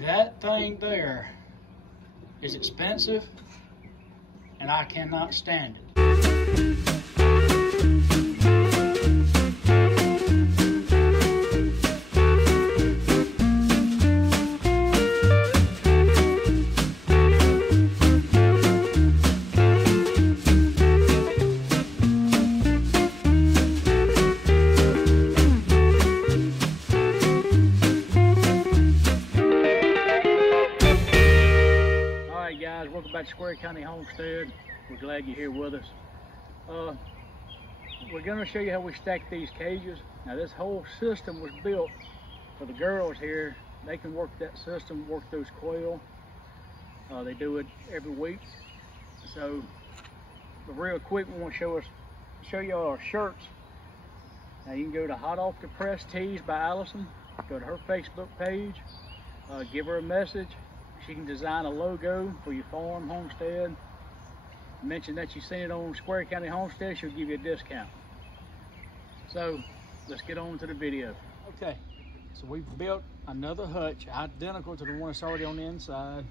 That thing there is expensive, and I cannot stand it. Welcome back to Quail County Homestead. We're glad you're here with us. We're going to show you how we stack these cages. Now this whole system was built for the girls here. They can work that system, work those quail. They do it every week. So real quick, we want to show you our shirts. Now you can go to Hot Off the Press Tees by Allison. Go to her Facebook page. Give her a message. She can design a logo for your farm, homestead. Mention that you've seen it on Quail County Homestead, she'll give you a discount. So let's get on to the video. Okay, so we've built another hutch identical to the one that's already on the inside.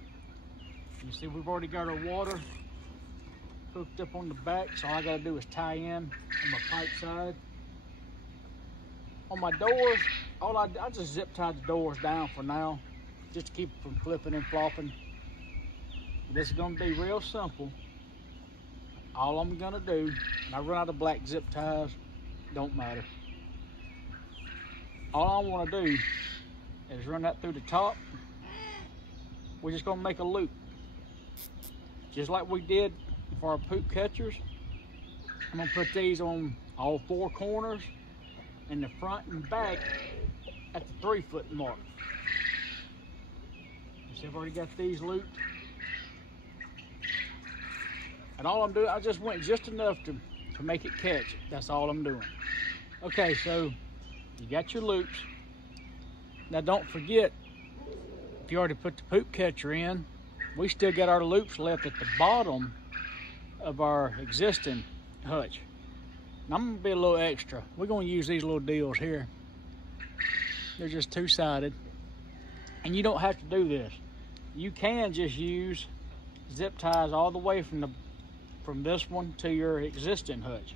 You see we've already got our water hooked up on the back, so all I gotta do is tie in on my pipe side. On my doors, I just zip tied the doors down for now, just to keep it from flipping and flopping. This is going to be real simple. All I'm going to do, and I run out of black zip ties, don't matter. All I want to do is run that through the top. We're just going to make a loop, just like we did for our poop catchers. I'm going to put these on all four corners, in the front and back at the 3-foot mark. So I've already got these looped. And all I'm doing, I just went just enough to make it catch. That's all I'm doing. Okay, so you got your loops. Now don't forget, if you already put the poop catcher in, we still got our loops left at the bottom of our existing hutch. Now I'm gonna be a little extra. We're gonna use these little deals here. They're just two-sided. And you don't have to do this. You can just use zip ties all the way from this one to your existing hutch.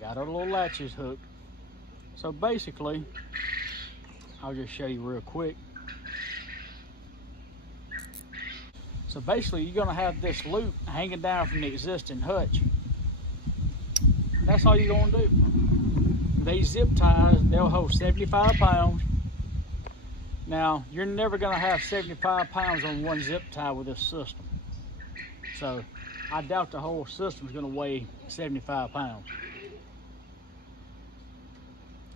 Got our little latches hooked. So basically, I'll just show you real quick. So basically, you're gonna have this loop hanging down from the existing hutch. That's all you're gonna do. These zip ties, they'll hold 75 pounds. Now, you're never gonna have 75 pounds on one zip tie with this system. So, I doubt the whole system's gonna weigh 75 pounds.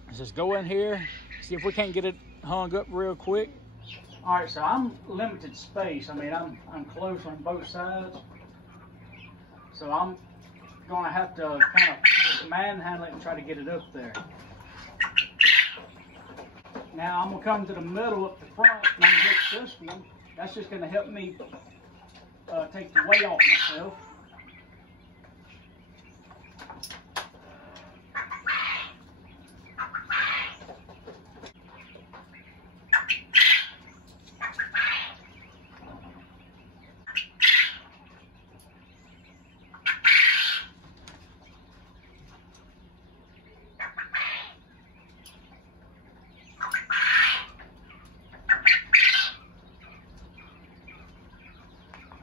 Let's just go in here, see if we can't get it hung up real quick. All right, so I'm limited space. I mean, I'm close on both sides. So I'm gonna have to kind of just manhandle it and try to get it up there. Now I'm gonna come to the middle up the front and hit this one. That's just gonna help me take the weight off myself.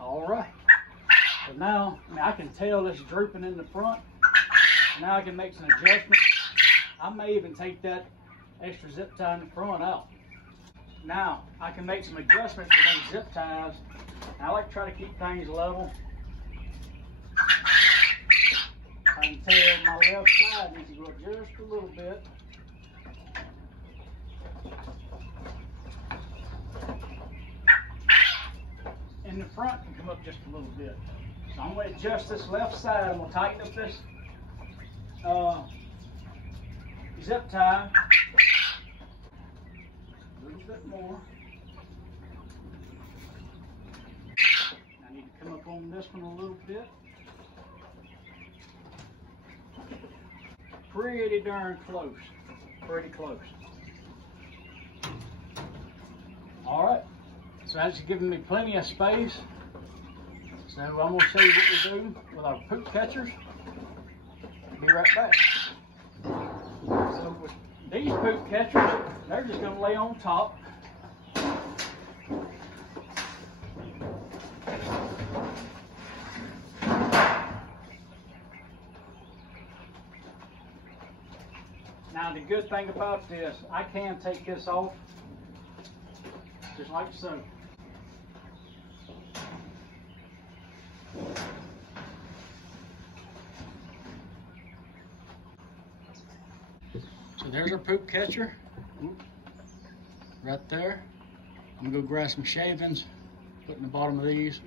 All right, so now I can tell it's drooping in the front. Now I can make some adjustments. I may even take that extra zip tie in the front out. Now I can make some adjustments to those zip ties. I like to try to keep things level. I can tell my left side needs to go up just a little bit. And the front can come up just a little bit. So I'm going to adjust this left side. I'm going to tighten up this zip tie a little bit more. I need to come up on this one a little bit. pretty darn close. Pretty close. All right, so that's giving me plenty of space. So I'm gonna show you what we do with our poop catchers. Be right back. So with these poop catchers, they're just gonna lay on top. Now the good thing about this, I can take this off, just like so. So there's our poop catcher, right there. I'm gonna go grab some shavings, put in the bottom of these.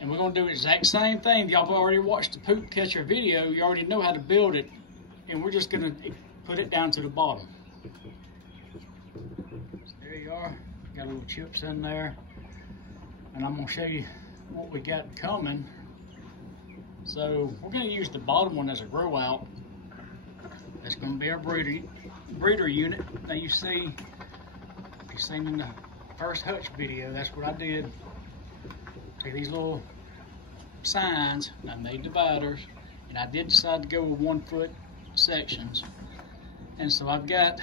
And we're gonna do the exact same thing. Y'all have already watched the poop catcher video. You already know how to build it. And we're just gonna put it down to the bottom. So there you are, got little chips in there. And I'm gonna show you what we got coming. So we're gonna use the bottom one as a grow out. That's gonna be our breeder unit. Now you've seen in the first hutch video, that's what I did. Take these little signs, I made dividers, and I did decide to go with 1 foot sections. And so I've got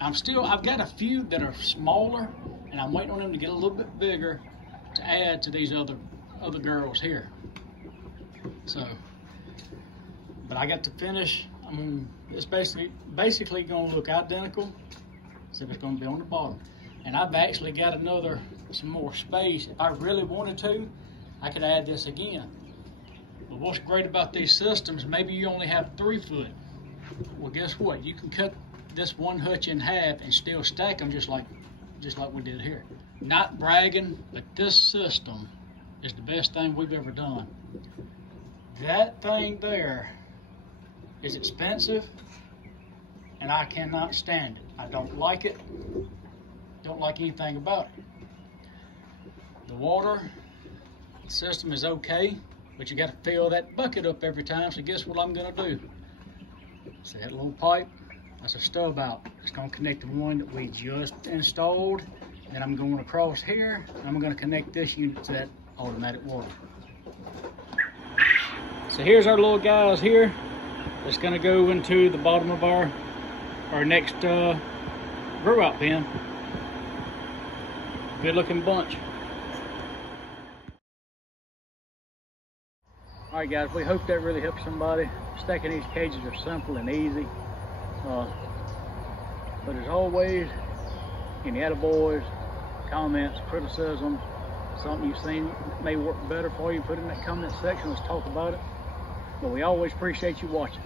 a few that are smaller, and I'm waiting on them to get a little bit bigger to add to these other girls here. So, but I got to finish. It's basically gonna look identical, except it's gonna be on the bottom. And I've actually got some more space. If I really wanted to, I could add this again. But what's great about these systems, maybe you only have 3 foot. Well, guess what? You can cut this one hutch in half and still stack them just like we did here. Not bragging, but this system is the best thing we've ever done. That thing there is expensive, and I cannot stand it. I don't like it. Don't like anything about it. The water system is okay, but you got to fill that bucket up every time. So guess what I'm gonna do? See that little pipe? That's a stub out. It's gonna connect the one that we just installed. Then I'm going across here, and I'm gonna connect this unit to that automatic water. So here's our little guys here. It's gonna go into the bottom of our next grow out pen. Good looking bunch. All right guys, we hope that really helps somebody. Stacking these cages are simple and easy. But as always, any attaboys, comments, criticism, something you've seen may work better for you, put it in that comment section. Let's talk about it. But we always appreciate you watching.